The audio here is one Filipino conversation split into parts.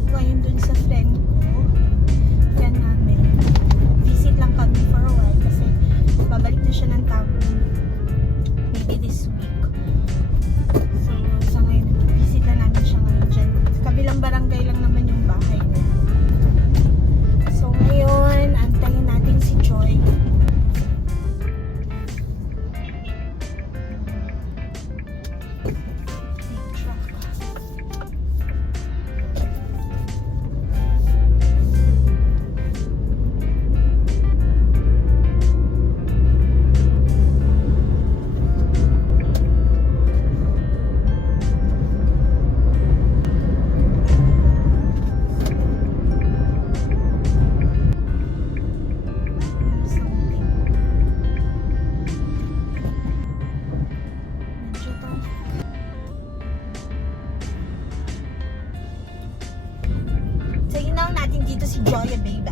ako ngayon dun sa friend ko. Friend namin. Visit lang kami for a while kasi babalik na siya ng Tagum. Maybe this week. So, sa ngayon, visit na namin siya ngayon dyan. Sa kabilang barangay lang naman yung bahay niya. So, ngayon, antayin natin si Joy. Dito si Joya, baby.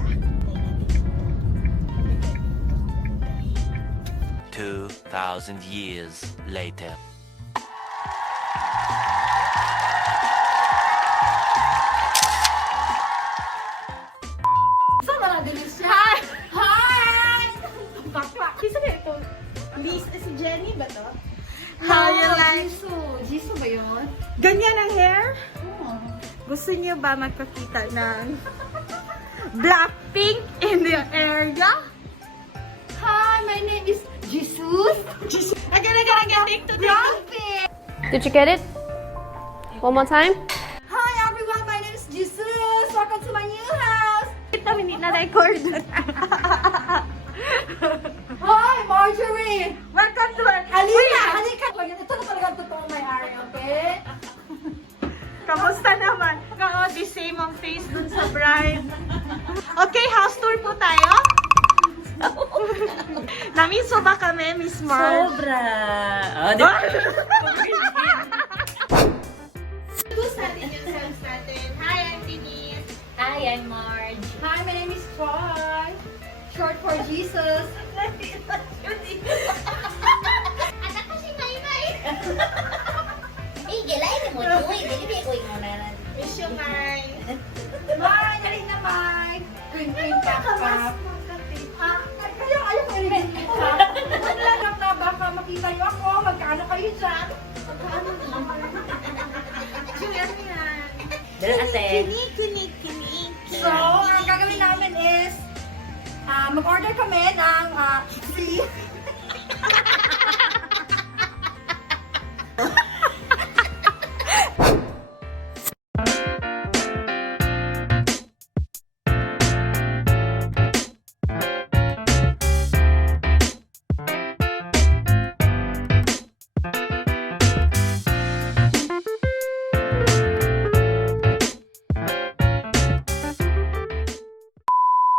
2,000 years later. Saan na nabilis siya? Hi! Hi! Bakla. Sino na ito? Si Jenny ba to? How you like? Jisoo ba yun? Ganyan ang hair? Oo. Gusto niyo ba magkakita ng Blackpink in the area? Hi, my name is Jisoo. Again, take to Blackpink. Did you get it? One more time? Hi everyone, my name is Jisoo. Welcome to my new house. Ito, hindi na-record. Hi, Marjorie. Welcome to our... Halika. Ito na talaga totoo may-ari, okay? Kamusta naman? Oo, the same ang face dun sa bride. Okay, house tour po tayo. Namiso ba kami, Miss Mar? Sobra! Oh, di ba? Introduce natin yung selves natin. Hi, I'm Denise. Hi, I'm Marge. Hi, my name is Troy. Short for Jesus. Anak ko si Maymay. Eh, galayin mo ito. Dili ko yung unaran. Miss you, Mai. Mai, dali na Mai. Green papa. Kaya ayaw ko yung green papa. Maglalap na baka makita niyo ako. Magkano kayo dyan? Magkano naman? Julian yan. Dala ate. Kinig. So, ang gagawin namin is mag-order kami ng free.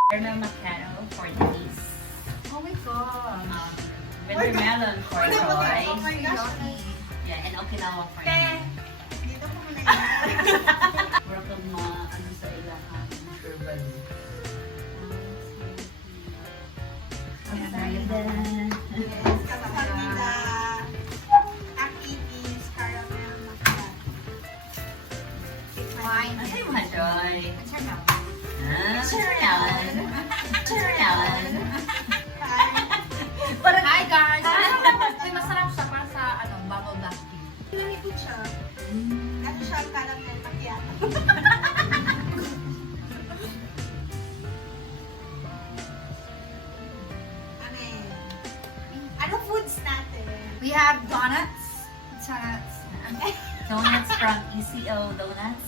Caramel macchiato for Denise. Oh my God. Watermelon for Troy. Oh my gosh. Yeah, and Okinawa for Te, me. dito po muna Mura kang mga ano sa ilahan. Urban. Ang ganda. Kamila. Akitis, caramel, macchiato. Wine. Ano yung mga Joy? Charan. Parang, hi guys! Ay, masarap siya para sa bubble black tea. Nalikod siya. Kasi siya ang caramel macchiato. Ano foods natin? We have donuts. Donuts from ECO Donuts.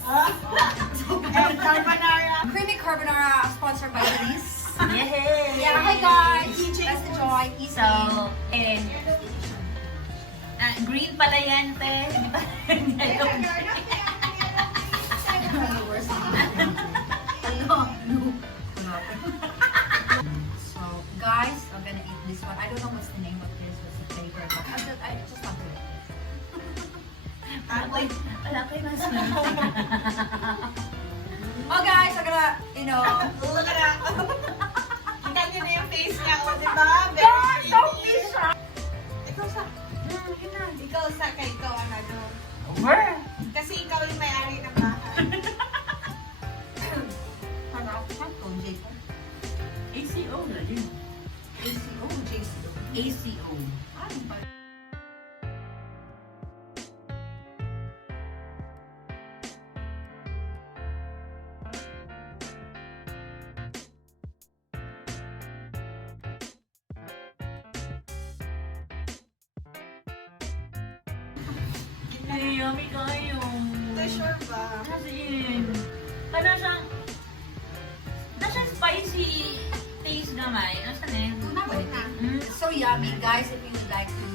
And carbonara. Creamy carbonara sponsored by Denise. Yay! Yeah, hi guys! DJ Let's enjoy. Eat So, and green pala yan, te. Di ba? So, guys, I'm gonna eat this one. I don't know what's the name of this. What's the flavor? But I just want to eat. Wala ko yung mas Oh guys, I'm gonna, Look at that. Kita niyo na yung face niya, oh, di ba? God, don't be shy! Ikaw sa... yun na. Ikaw sa kay ikaw ang ano. Over. Kasi ikaw yung may-ari ng bahay. yummy kayo. Sure ba? As in, para siyang, spicy taste naman. Asan eh? It's so yummy, guys. If you would like to,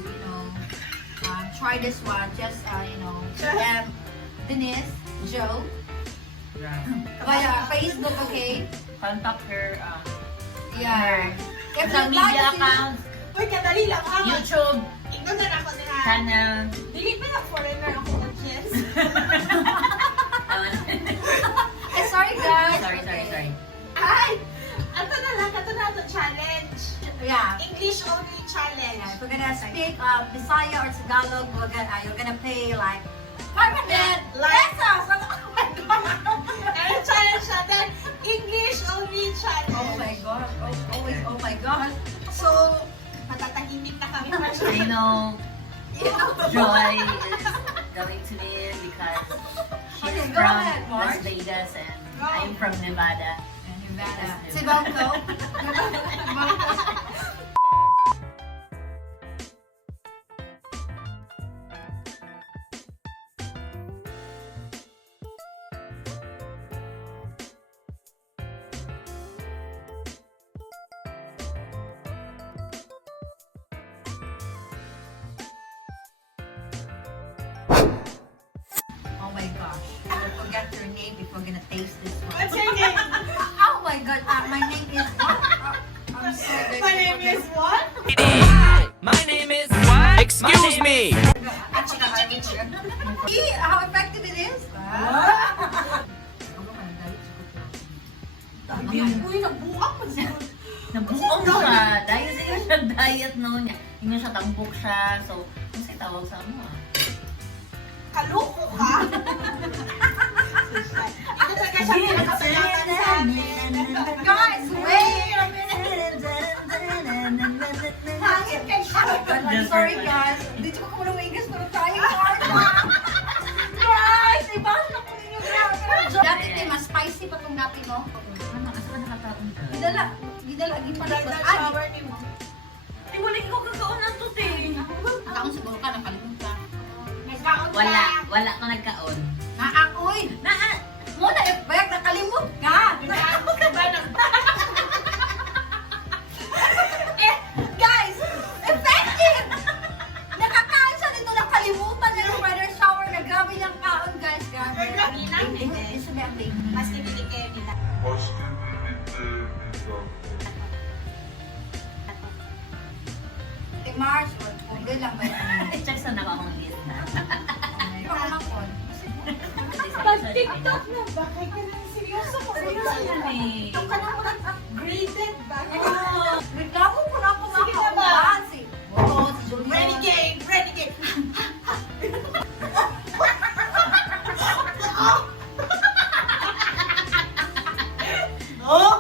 try this one, just Denise, Joe, via Facebook, okay? Contact her, Yeah. If social you'd media like to, accounts, Uy, kadali lang ako. YouTube Ikaw na ako na. channel. Dili pa na foreigner ako ng Jess. sorry guys. Sorry. Ay! Ato na lang, ato na ito challenge. Yeah. English only challenge. Yeah, if we're gonna speak Bisaya or Tagalog, you're gonna pay like 500 pesos. Oh my god. Ano challenge natin? English only challenge. Oh my god. Oh my god. So, matatahimik na kami pa siya. I know Joy is going to win because she's Okay, go from ahead, Marge. Las Vegas and I'm from Nevada. Si Bongo. Oh my gosh. I forgot your name if we're gonna taste this one. What's your name? Oh my god, my name is what? I'm so good. My name is what? My name is what? Excuse me. See how effective it is? Uy, nabuak mo siya. Nabuong siya. Dahil siya diet noon niya. Hindi siya tambok siya. So, ano siya tawag sa ano ah? Kaloko ka? Ito talaga siya pinakapalakan sa amin. Guys, wait a minute. I'm sorry guys. Dito ko muna may English pero tayo hard. Guys, ibang na ko ninyo grabe. Dati mas spicy pa tong napi no? Ano? Asa ka nakataon ka? Gidala, Dagdag shower ni mo. Di mo lagi ko kakaon na to, te. Taon siguro ka, nakalimutan. Nagkaon ka. Wala ka nagkaon. Naakoy! Muna, bayag nakalimut ka! Nagkaon ka ba ng Guys! Effective! Nakakain siya nito, nakalimutan niya yung weather shower na grabe niyang kaon, guys. Grabe. Minang ni Des. Sabi ang baby. Mas nibili kayo nila. Kay Mars, good lang ba yan? Check sa naka akong list na. Pangalakon. Pag-TikTok na ba? Kaya ka na seryoso ko. Seryoso yan eh. Ito ka na muna graded ba? Reklamo ko na ako Sige na ba? Si Julia. Renegade! Renegade! Oh! Oh!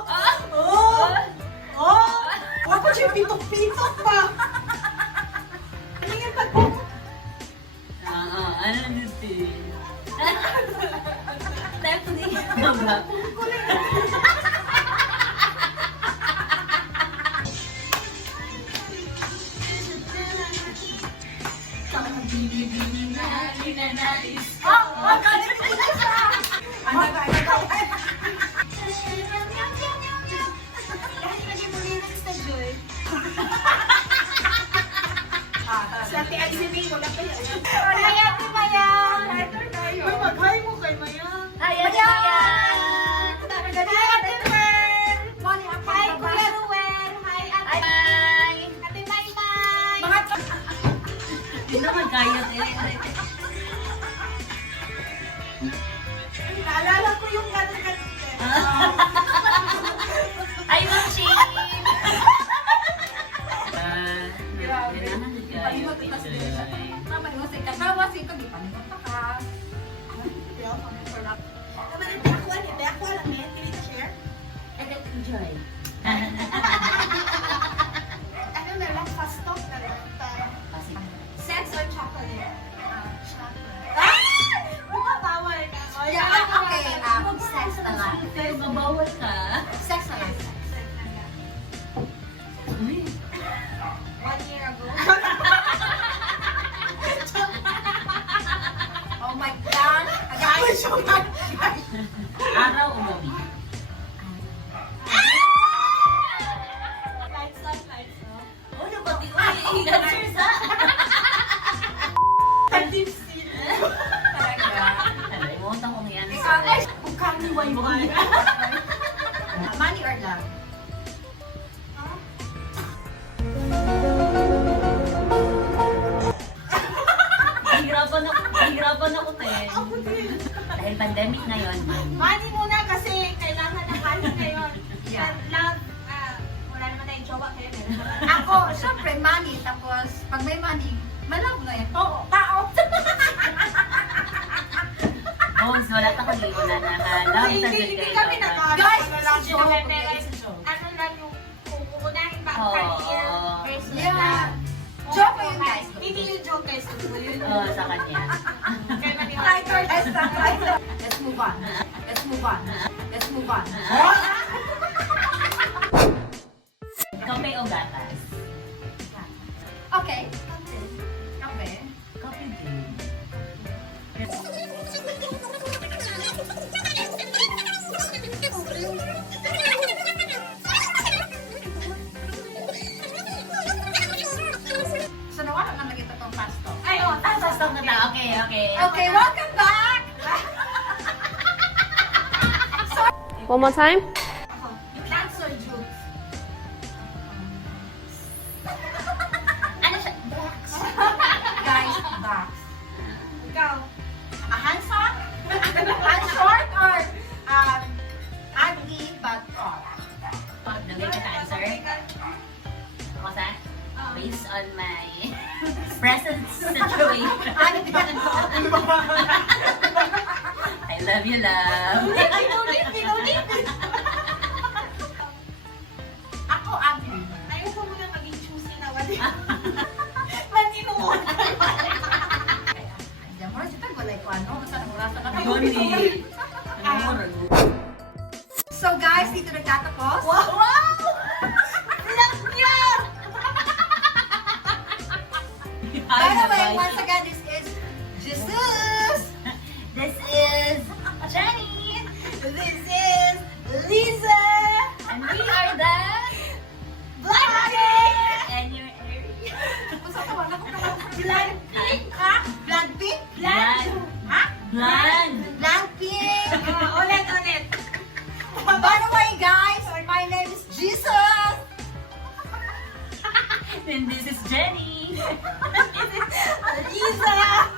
Oh! Huwag ko siya pitok-pitok pa! Ano yung pag... Ano dito? Tayo ko din. Ba? Sa ate ay si Bingo na kayo. Hi, ate Mayang! Uy, mag-hi mo kay Mayang. Hi, Ate Hi, ate Mer! Hi, Kuya Ruel! Hi, ate! Hi! Ate Maymay! Mga Hindi naman kaya Naalala ko yung gano'n kanina. Ay, Mochi! Grabe. Palimot itas din siya. Mama, iwas ay kasawa si ito. Di palimot ka. Ako alam eh. Dili ka share? Enjoy. Ano na lang, fast talk na lang. Sex or chocolate? Chocolate. Ah! Bawal ka. Yeah, okay. Sex na lang. Pero mabawal ka. Sex na lang. Uy. 1 year ago. Money or love? Hihirapan ako, te. Dahil pandemic ngayon. Money muna kasi kailangan ng money ngayon. Yeah. Love, wala naman tayong jowa kaya meron naman. Ako, syempre, money. Tapos, pag may money, malove na yan. Oo, tao. Oh, wala ta ko ligo na naka-love Hindi kami nag-ano. Guys, Joke. Ano lang yung uunahin ba ang career versus Yeah. love. Joke yun, guys. Hindi yung joke guys. Yun. Oo, sa kanya. Kaya maniwala. Let's move on. Let's move on. Let's move on. Kape o gatas? Okay. Kape. Kape din. So, nawala na lagi itong pasto. Ay, oh, Stop na ta. Okay, okay. Okay, welcome back! One more time. That's so juice. Ano siya? Box. Guys, box. Ikaw. A handsome? A short or ugly but tall? Nagay ka na answer? Ako sa? Based on my present situation. I love you, love. Ako, ugly. Ayoko mo na maging choosy na wali. Maninuon. Diyan mo, sita gulay ko ano. Basta namurasa ka Yun eh. So guys, dito nagtatapos. Wow! Love niya! By the way, once again, this is Jesus. This is Jenny. This is Lisa. And we are the Blackpink. and you're Ari. Basta tawag ako naman. Blackpink, ha? Blackpink? Blonde. Ha? Blonde. Blackpink. Ulit. By the way, guys, my name is Jesus. And this is Jenny. Lisa.